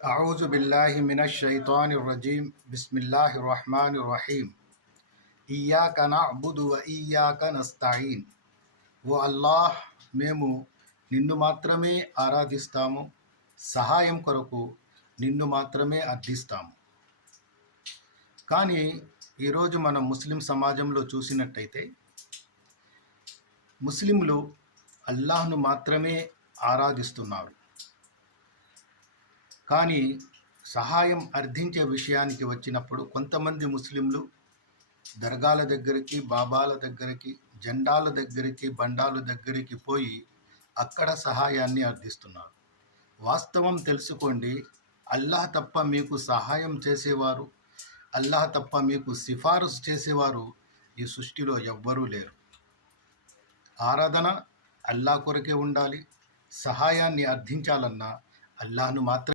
అఊజు బిల్లాహి మినష్ షైతానిర్ రజీమ్ బిస్మిల్లాహిర్ రహ్మానిర్ రహీం ఇయ్యాక నఅబుదు వ ఇయ్యాక నస్తఈన్. ఓ అల్లాహ్, మేము నిన్ను మాత్రమే ఆరాధిస్తాము, సహాయం కొరకు నిన్ను మాత్రమే అర్థిస్తాము. కానీ ఈరోజు మనం ముస్లిం సమాజంలో చూసినట్టయితే ముస్లింలు అల్లాహ్ను మాత్రమే ఆరాధిస్తున్నారు. కానీ సహాయం అర్థించే విషయానికి వచ్చినప్పుడు కొంతమంది ముస్లింలు దర్గాల దగ్గరికి, బాబాల దగ్గరికి, జెండాల దగ్గరికి, బండాల దగ్గరికి పోయి అక్కడ సహాయాన్ని అర్థిస్తున్నారు. వాస్తవం తెలుసుకోండి, అల్లాహ్ తప్ప మీకు సహాయం చేసేవారు, అల్లాహ్ తప్ప మీకు సిఫారసు చేసేవారు ఈ సృష్టిలో ఎవ్వరూ లేరు. ఆరాధన అల్లాహ్ కొరకే ఉండాలి. సహాయాన్ని అర్థించాలన్నా అల్లాహ్ను మాత్రమే